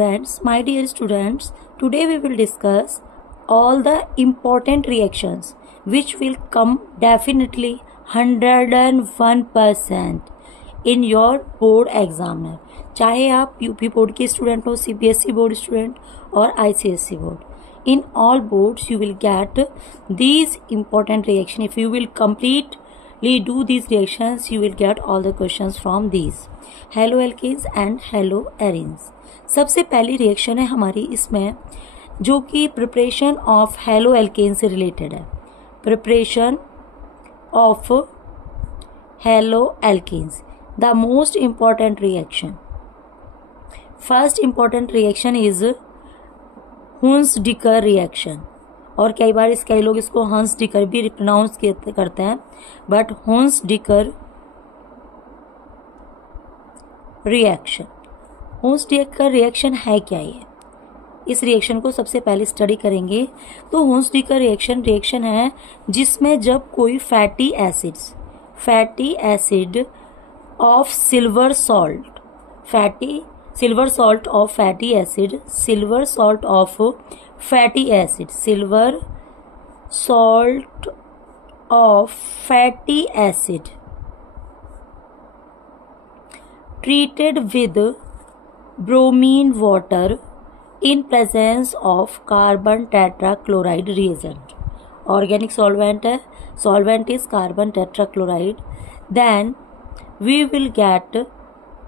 students, my dear students, today we will discuss all the important reactions which will come definitely 101% in your board examiner. चाहे आप UP board के student हो, CBSE board student और ICSE board. In all boards you will get these important reaction. If you will completely do these reactions, you will get all the questions from these haloalkanes and haloarenes. सबसे पहली reaction है हमारी इसमें जो कि preparation of haloalkane से related है. Preparation of haloalkanes, the most important reaction. First important reaction is Hunsdiecker reaction, और कई बार कई लोग इसको हंस-डिकर भी प्रोनाउंस करते हैं, बट हुंस-डिकर रिएक्शन. हुंस-डिकर रिएक्शन है क्या? ये इस रिएक्शन को सबसे पहले स्टडी करेंगे. तो हुंस-डिकर रिएक्शन है जिसमें जब कोई fatty acid of silver salt of fatty acid treated with bromine water in presence of carbon tetrachloride reagent. Organic solvent is carbon tetrachloride. Then we will get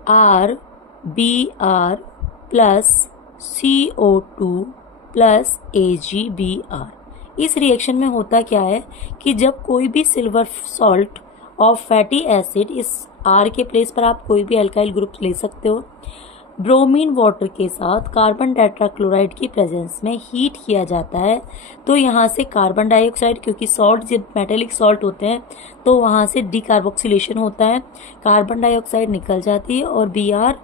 RBr plus CO2 plus AgBr. इस reaction में होता क्या है कि जब कोई भी silver salt of fatty acid, इस R के प्लेस पर आप कोई भी अल्काइल ग्रुप ले सकते हो, ब्रोमीन वाटर के साथ कार्बन टेट्राक्लोराइड की प्रेजेंस में हीट किया जाता है, तो यहाँ से कार्बन डाइऑक्साइड, क्योंकि सॉल्ट जब मेटेलिक सॉल्ट होते हैं तो वहाँ से डीकार्बोक्सिलेशन होता है, कार्बन डाइऑक्साइड निकल जाती है, और Br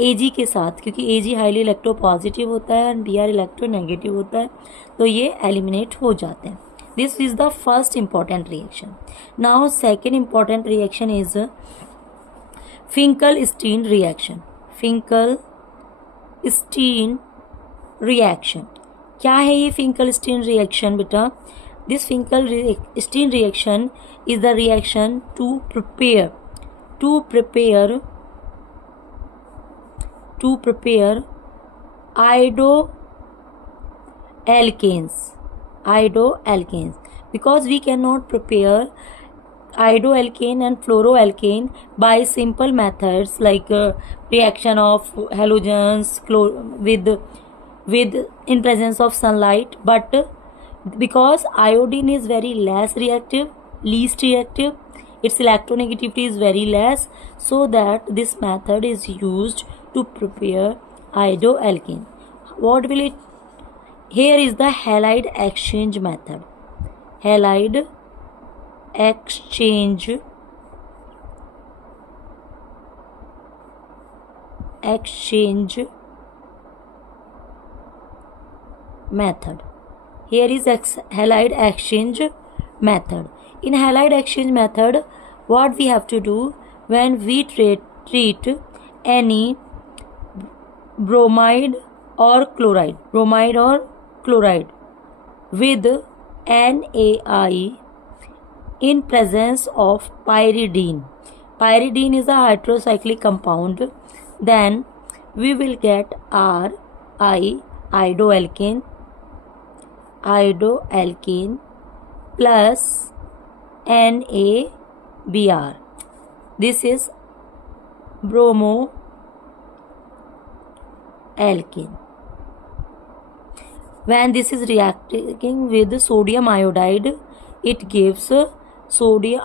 Ag के साथ, क्योंकि Ag हाईली इलेक्ट्रोपॉजिटिव होता है एंड Br इलेक्ट्रोनेगेटिव होता है, तो ये एलिमिनेट हो जाते हैं. This is the first important reaction. Now second important reaction is Finkelstein reaction. Finkelstein reaction क्या है? ये फिंकल-स्टीन रिएक्शन बेटा, this Finkelstein reaction is the reaction to prepare iodoalkanes, because we cannot prepare iodoalkane and fluoroalkane by simple methods like reaction of halogens with in presence of sunlight, but because iodine is very least reactive, its electronegativity is very less, so that this method is used to prepare iodoalkane. What will it? Here is the halide exchange method. Halide exchange method. Here is halide exchange method. In halide exchange method, what we have to do when we treat any bromide or chloride with NaI in presence of pyridine. Pyridine is a hydrocyclic compound. Then we will get iodoalkane plus NaBr. This is bromoalkane. When this is reacting with sodium iodide, it gives sodium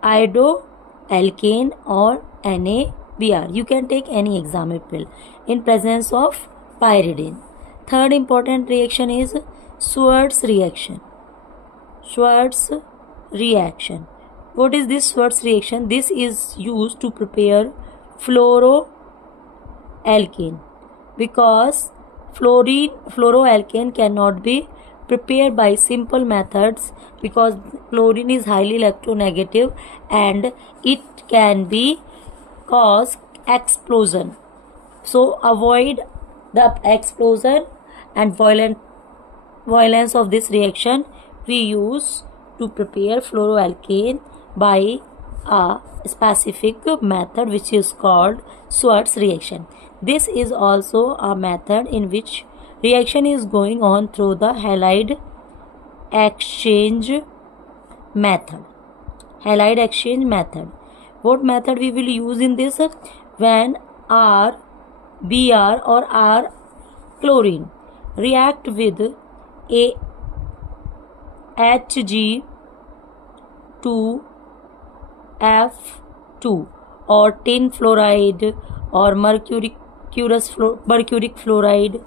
iodoalkane or NaBr. You can take any example in presence of pyridine. Third important reaction is Schwarz reaction. What is this Schwarz reaction? This is used to prepare fluoroalkane, because fluoroalkane cannot be prepared by simple methods, because fluorine is highly electronegative and it can be cause explosion. So avoid The explosion and violence of this reaction we use to prepare fluoroalkane by a specific method which is called Schwartz reaction. This is also a method in which reaction is going on through the halide exchange method. Halide exchange method. What method we will use in this? When R, Br or R chlorine react with a Hg2F2 or tin fluoride or mercuric fluoride,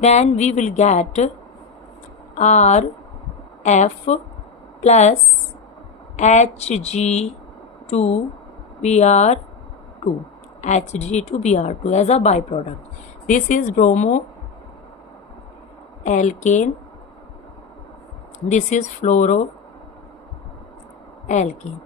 then we will get Rf plus Hg2Br2 as a byproduct. This is bromoalkane. This is fluoroalkane.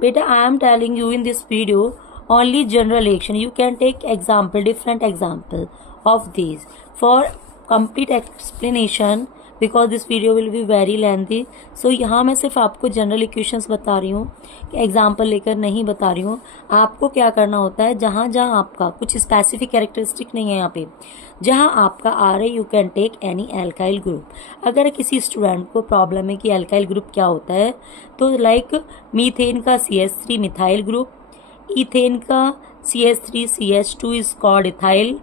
Beta, I am telling you in this video only general reaction. You can take different example of these. For complete explanation, because this video will be very lengthy, so यहाँ मैं सिर्फ आपको general equations बता रही हूँ, example लेकर नहीं बता रही हूँ. आपको क्या करना होता है, जहाँ जहाँ आपका कुछ स्पेसिफिक कैरेक्टरिस्टिक नहीं है, यहाँ पे जहाँ आपका आ रहा है you can take any alkyl group. अगर किसी स्टूडेंट को प्रॉब्लम है कि एल्काइल ग्रुप क्या होता है, तो लाइक मीथेन का CH3 मिथाइल ग्रुप, इथेन का CH3CH2 is called ethyl,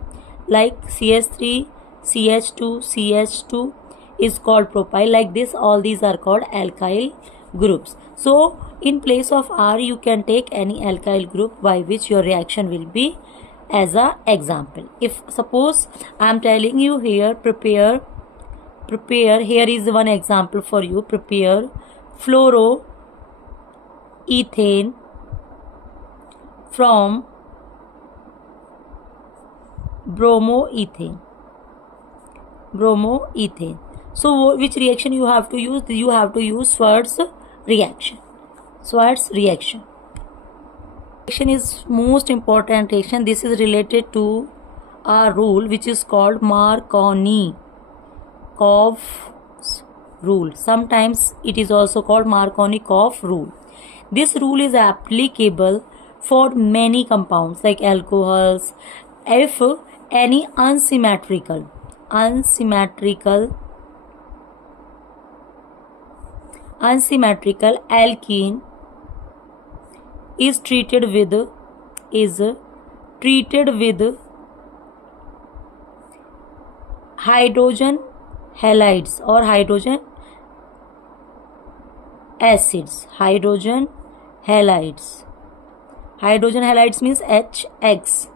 like CH3CH2CH2 is called propyl. Like this, all these are called alkyl groups. So in place of R you can take any alkyl group by which your reaction will be as a example. If suppose I am telling you here, prepare, here is one example for you. Prepare fluoroethane from bromoethane. So which reaction you have to use? You have to use Schwartz reaction. Schwartz reaction. Reaction is most important reaction. This is related to a rule which is called Markovnikov rule. Sometimes it is also called Markovnikov rule. This rule is applicable for many compounds like alcohols. If any unsymmetrical alkene is treated with hydrogen halides or hydrogen acids. Hydrogen halides means HX.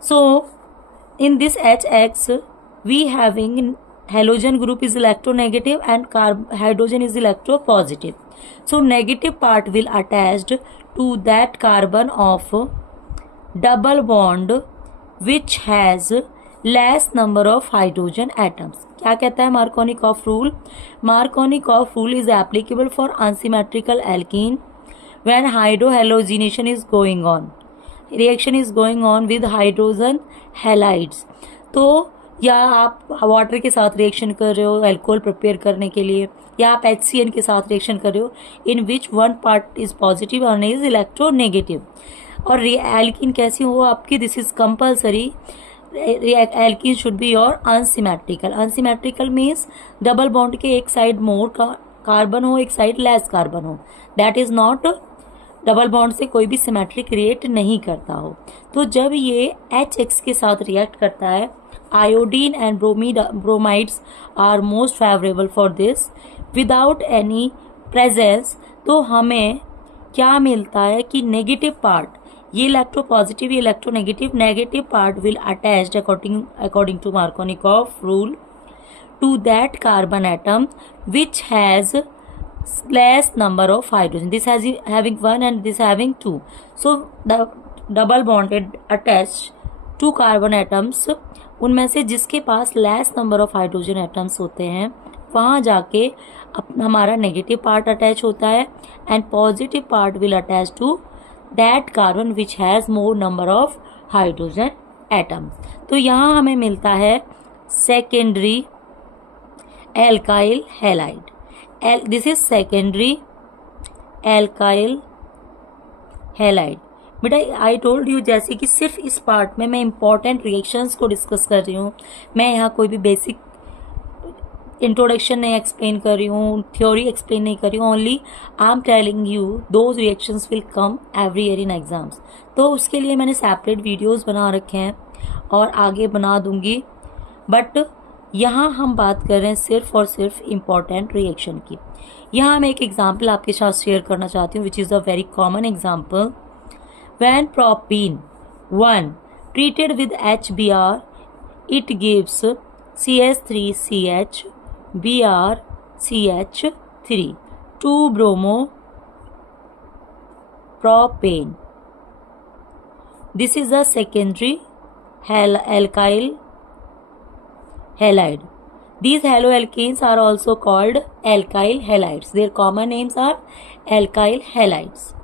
So in this HX we having halogen group is electronegative and hydrogen is electropositive. So negative part will attached to that carbon of double bond which has less number of hydrogen atoms. क्या कहता है Markovnikov rule? Markovnikov rule is applicable for unsymmetrical alkene when hydrohalogenation is going on. Reaction is going on with hydrogen halides. तो या आप water के साथ reaction कर रहे हो अल्कोहल प्रिपेयर करने के लिए, या आप HCN के साथ रिएक्शन कर रहे हो in which one part is positive और इज इलेक्ट्रोनेगेटिव. और एल्कीन कैसी हो आपकी? This is compulsory. Alkene should be your unsymmetrical. Unsymmetrical means double bond के एक साइड मोर कार्बन हो, एक साइड लेस कार्बन हो. That is not double bond से कोई भी सिमेट्रिक रिएक्ट नहीं करता हो. तो जब ये HX के साथ रिएक्ट करता है, iodine and bromides are most favorable for this. Without any presence, तो हमें क्या मिलता है कि नेगेटिव पार्ट, ये इलेक्ट्रोपॉजिटिव, ये electronegative, negative part will attached according to Markovnikov rule to that carbon atom which has less number of hydrogen. This has having 1 and this having 2. So the double bonded attached two carbon atoms, उनमें से जिसके पास less number of hydrogen atoms होते हैं वहां जाके हमारा negative part attach होता है and positive part will attach to that carbon which has more number of hydrogen atoms. तो यहाँ हमें मिलता है secondary alkyl halide. This is secondary alkyl halide. बेटा आई टोल्ड यू, जैसे कि सिर्फ इस पार्ट में मैं इंपॉर्टेंट रिएक्शंस को डिस्कस कर रही हूँ, मैं यहाँ कोई भी बेसिक इंट्रोडक्शन नहीं एक्सप्लेन कर रही हूँ, थ्योरी एक्सप्लेन नहीं कर रही हूँ, only I am telling you those reactions will come every year in exams. तो उसके लिए मैंने सेपरेट वीडियोस बना रखे हैं और आगे बना दूंगी, बट यहाँ हम बात कर रहे हैं सिर्फ और सिर्फ इम्पॉर्टेंट रिएक्शन की। यहाँ मैं एक एग्जाम्पल आपके साथ शेयर करना चाहती हूँ, which is a very common example. When propene 1 treated with HBr, it gives CH3CH Br CH3 2-bromo propane. This is a secondary alkyl halide. These haloalkanes are also called alkyl halides. Their common names are alkyl halides.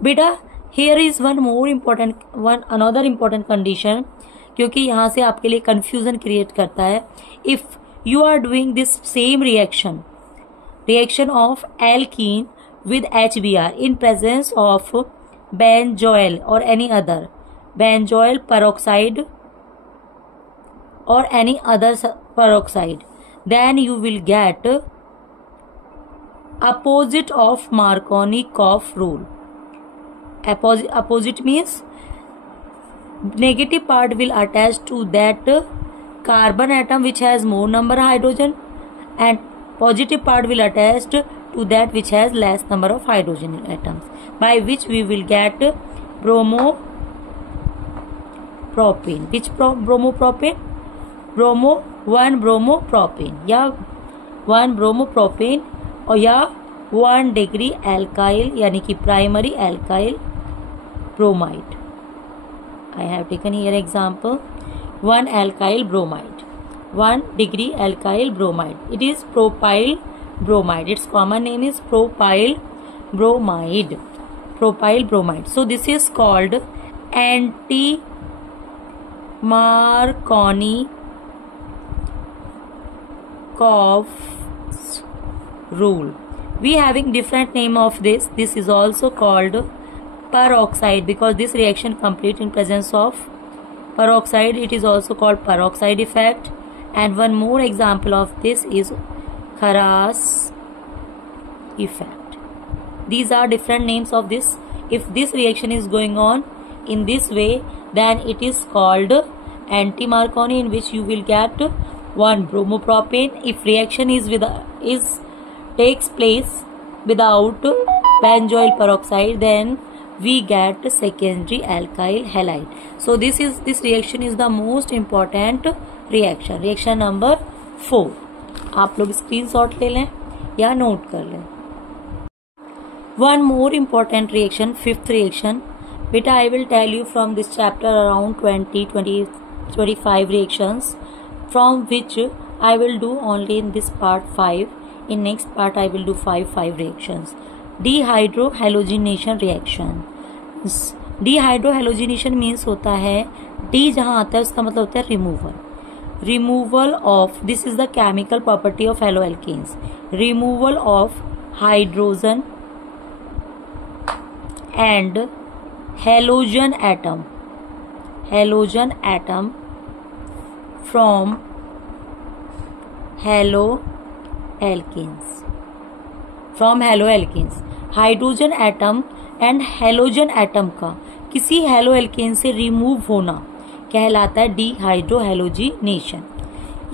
Beta, here is another important condition, क्योंकि यहाँ से आपके लिए confusion create करता है. If you are doing this same reaction of alkene with HBr in presence of benzoyl or any other benzoyl peroxide or any other peroxide, then you will get opposite of Markovnikov rule. Opposite means negative part will attach to that carbon atom which has more number of hydrogen, and positive part will attach to that which has less number of hydrogen atoms, by which we will get bromopropane. Which bromopropane? 1 bromopropane या 1 bromopropane और या 1 degree alkyl यानी कि primary alkyl bromide. I have taken here example 1 alkyl bromide, 1 degree alkyl bromide. It is propyl bromide. Its common name is propyl bromide. Propyl bromide. So this is called Markovnikov's rule. We having different name of this. This is also called peroxide because this reaction complete in presence of peroxide. It is also called peroxide effect. And one more example of this is Kharas effect. These are different names of this. If this reaction is going on in this way, then it is called anti-Marconi, in which you will get 1 bromopropane. If reaction takes place without benzoyl peroxide, then we get secondary alkyl halide. So this reaction is the most important reaction. Reaction number 4. आप लोग screenshot ले लें या note कर लें. One more important reaction, 5th reaction. Beta, I will tell you from this chapter around 25 reactions, from which I will do only in this part 5. In next part I will do 5 reactions. Dehydrohalogenation reaction. Dehydrohalogenation means होता है D जहाँ आता है उसका मतलब होता है removal of, this is the chemical property of haloalkanes, removal of hydrogen and halogen atom from haloalkanes. Hydrogen atom and halogen atom का किसी हेलोएल्केन से रिमूव होना कहलाता है डीहाइड्रोहेलोजिनेशन.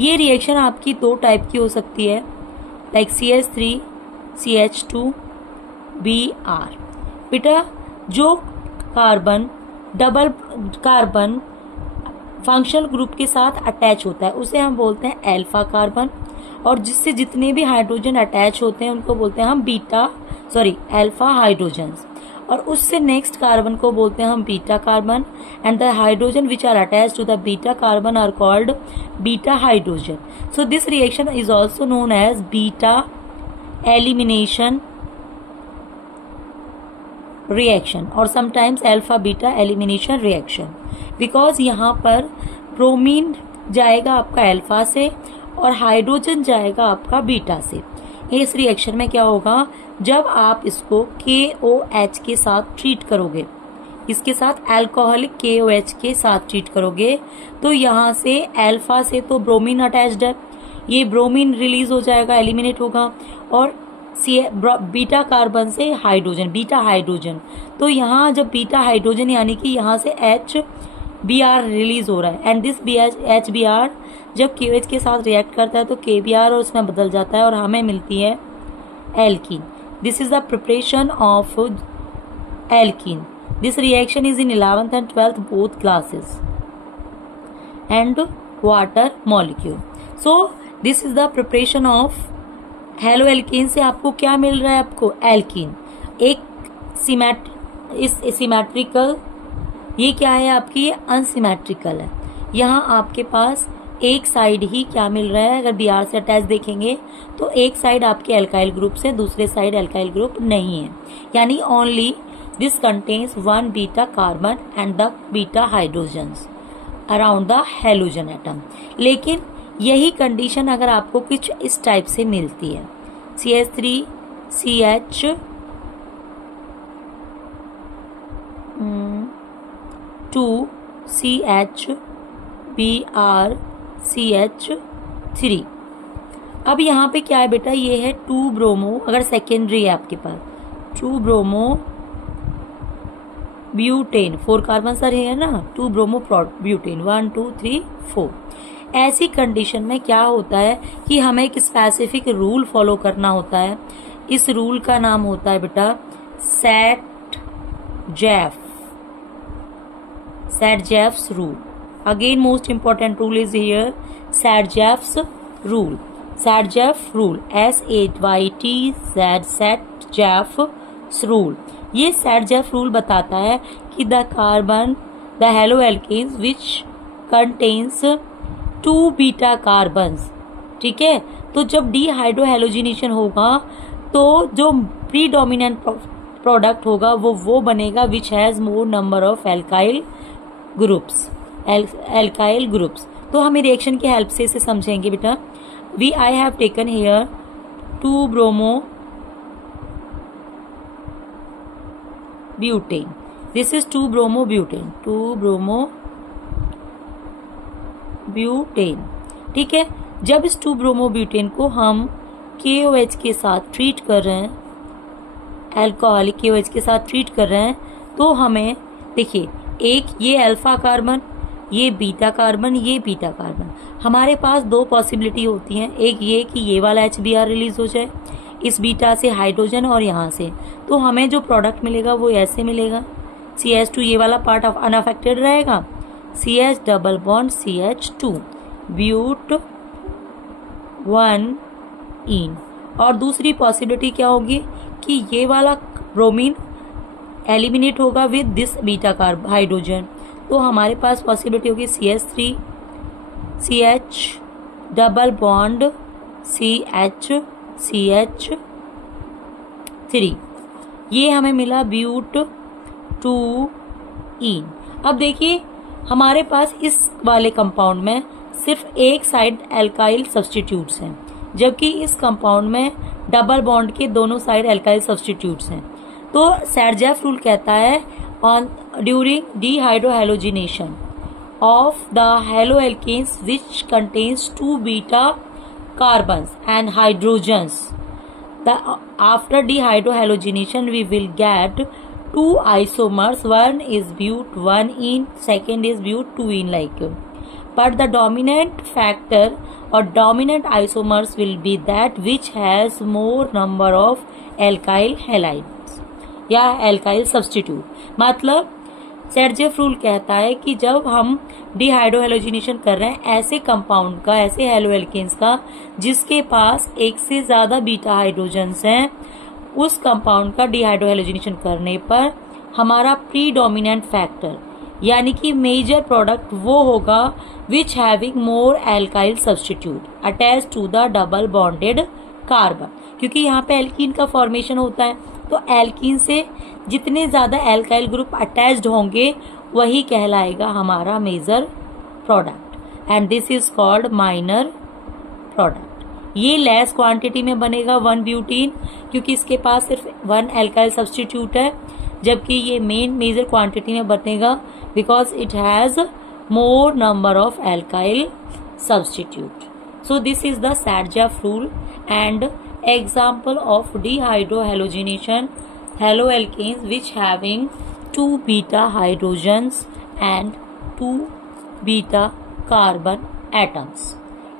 ये रिएक्शन आपकी 2 टाइप की हो सकती है, लाइक CH3CH2Br. बेटा जो डबल कार्बन फंक्शनल ग्रुप के साथ अटैच होता है उसे हम बोलते हैं अल्फा कार्बन, और जिससे जितने भी हाइड्रोजन अटैच होते हैं उनको बोलते हैं हम अल्फा हाइड्रोजन्स, और उससे नेक्स्ट कार्बन को बोलते हैं हम beta carbon, and the hydrogen which are attach to the beta carbon are called beta hydrogen. So this reaction is also known as beta elimination reaction or sometimes alpha beta elimination reaction. Because यहाँ पर bromine जाएगा आपका alpha से और hydrogen जाएगा आपका beta से। इस रिएक्शन में क्या होगा, जब आप इसको KOH के साथ ट्रीट करोगे, इसके साथ अल्कोहलिक KOH के साथ ट्रीट करोगे, तो यहाँ से अल्फा से तो ब्रोमीन अटैच्ड है, ये ब्रोमीन रिलीज हो जाएगा, एलिमिनेट होगा, और बीटा कार्बन से हाइड्रोजन, बीटा हाइड्रोजन, तो यहाँ जब बीटा हाइड्रोजन यानी कि यहाँ से HBr रिलीज हो रहा है, एंड दिस HBr जब KOH के साथ रिएक्ट करता है तो KBr और उसमें बदल जाता है और हमें मिलती है alkene. This is the preparation of alkene. This reaction is in 11th and 12th both classes and water molecule. So this is the preparation of हेलोएल्कीन से आपको क्या मिल रहा है, आपको एल्कीन। एक सिमेट्रिकल, ये क्या है आपकी, ये अनसिमेट्रिकल है। यहाँ आपके पास एक साइड ही क्या मिल रहा है, अगर Br से अटैच देखेंगे तो एक साइड आपके एल्काइल ग्रुप से, दूसरे साइड एल्काइल ग्रुप नहीं है, यानी only this contains 1 beta carbon and the beta hydrogens around the halogen atom. लेकिन यही कंडीशन अगर आपको कुछ इस टाइप से मिलती है, CH3 CH 2 CH Br CH3। अब यहाँ पे क्या है बेटा, ये है 2 ब्रोमो, अगर सेकेंडरी है आपके पास 2 ब्रोमो ब्यूटेन, 4 कार्बन सर है ना, 2 ब्रोमो ब्यूटेन, 1 2 3 4। ऐसी कंडीशन में क्या होता है कि हमें एक स्पेसिफिक रूल फॉलो करना होता है। इस रूल का नाम होता है बेटा Sat-Jeff's rule. Again, most important rule is here Sat-Jeff's rule. Sat-Jeff rule, Sat-Jeff rule. ये Sat-Jeff rule बताता है कि the haloalkanes which contains 2 beta carbons, ठीक है, तो जब डीहाइड्रोहेलोजिनेशन होगा तो जो प्रीडोमिनेंट प्रोडक्ट होगा वो बनेगा विच has more number of alkyl groups. तो हम रिएक्शन की हेल्प से इसे समझेंगे बेटा। I have taken here 2 bromo butane, this is 2 bromo butane, 2 bromo butane, ठीक है। जब इस 2 ब्रोमो ब्यूटेन को हम KOH के साथ ट्रीट कर रहे हैं, अल्कोहलिक KOH के साथ ट्रीट कर रहे हैं, तो हमें देखिए एक ये अल्फा कार्बन, ये बीटा कार्बन, ये बीटा कार्बन, हमारे पास 2 पॉसिबिलिटी होती हैं। एक ये कि ये वाला HBr रिलीज हो जाए इस बीटा से हाइड्रोजन और यहाँ से, तो हमें जो प्रोडक्ट मिलेगा वो ऐसे मिलेगा, CH2 ये वाला पार्ट अनअफेक्टेड रहेगा, CH double bond CH2 but 1 ene. और दूसरी पॉसिबिलिटी क्या होगी कि ये वाला ब्रोमीन एलिमिनेट होगा with this beta carb hydrogen, तो हमारे पास पॉसिबिलिटी होगी CH3 CH double bond CH3, ये हमें मिला ब्यूट 2 इन। अब देखिए हमारे पास इस वाले कंपाउंड में सिर्फ एक साइड एल्काइल सब्स्टिट्यूट्स हैं, जबकि इस कंपाउंड में डबल बॉन्ड के दोनों साइड एल्काइल सब्स्टिट्यूट्स हैं। तो Sat-Jeff रूल कहता है on during dehydrohalogenation of the haloalkanes which contains 2 beta carbons and hydrogens, after dehydrohalogenation we will get 2 isomers, one is but 1 in, second is but 2 in like. But the dominant factor or dominant isomers will be that which has more number of alkyl halides या alkyl substitute। मतलब Sat-Jeff rule कहता है कि जब हम dehydrohalogenation कर रहे हैं ऐसे कंपाउंड का, ऐसे हेलोएल्केन्स का जिसके पास एक से ज्यादा बीटा हाइड्रोजन्स हैं, उस कंपाउंड का डिहाइड्रोहेलोजिनेशन करने पर हमारा प्रीडोमिनेंट फैक्टर यानी कि मेजर प्रोडक्ट वो होगा which having more alkyl substitute attach to the double bonded carbon, क्योंकि यहाँ पे एल्कीन का फॉर्मेशन होता है, तो एल्कीन से जितने ज्यादा एल्काइल ग्रुप अटैच्ड होंगे वही कहलाएगा हमारा major product and this is called minor product. ये लेस क्वांटिटी में बनेगा 1 ब्यूटीन क्योंकि इसके पास सिर्फ 1 एल्काइल सब्स्टिट्यूट है, जबकि ये मेन मेजर क्वांटिटी में बनेगा because it has more number of alkyl substitute. So this is the Sarjaf rule and example of dehydrohalogenation haloalkanes which having 2 beta hydrogens and 2 beta carbon atoms.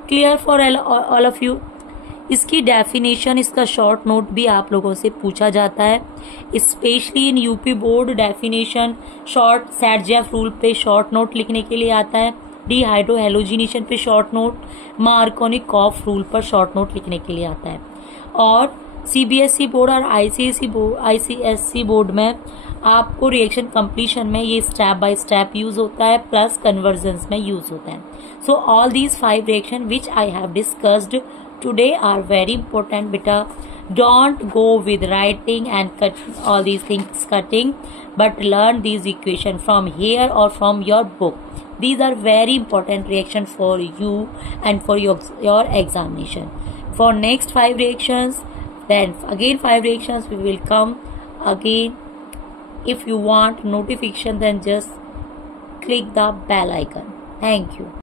Clear for all of you? इसकी definition, इसका short note भी आप लोगों से पूछा जाता है, specially in UP board. Definition short Saytzeff rule पे शॉर्ट नोट लिखने के लिए आता है, डीहाइड्रोहैलोजिनेशन पे शॉर्ट नोट, मार्कोनिकॉफ रूल पर शॉर्ट नोट लिखने के लिए आता है। और सीबीएसई बोर्ड और आईसीएससी बोर्ड में आपको रिएक्शन कंप्लीशन में ये स्टेप बाय स्टेप यूज होता है, प्लस कन्वर्जन्स में यूज होता है। So all these 5 reaction which I have discussed today are very important beta. Don't go with writing and cut all these things cutting, but learn these equation from here or from your book. These are very important reaction for you and for your examination. For next 5 reactions, then again 5 reactions we will come again. If you want notification, then just click the bell icon. Thank you.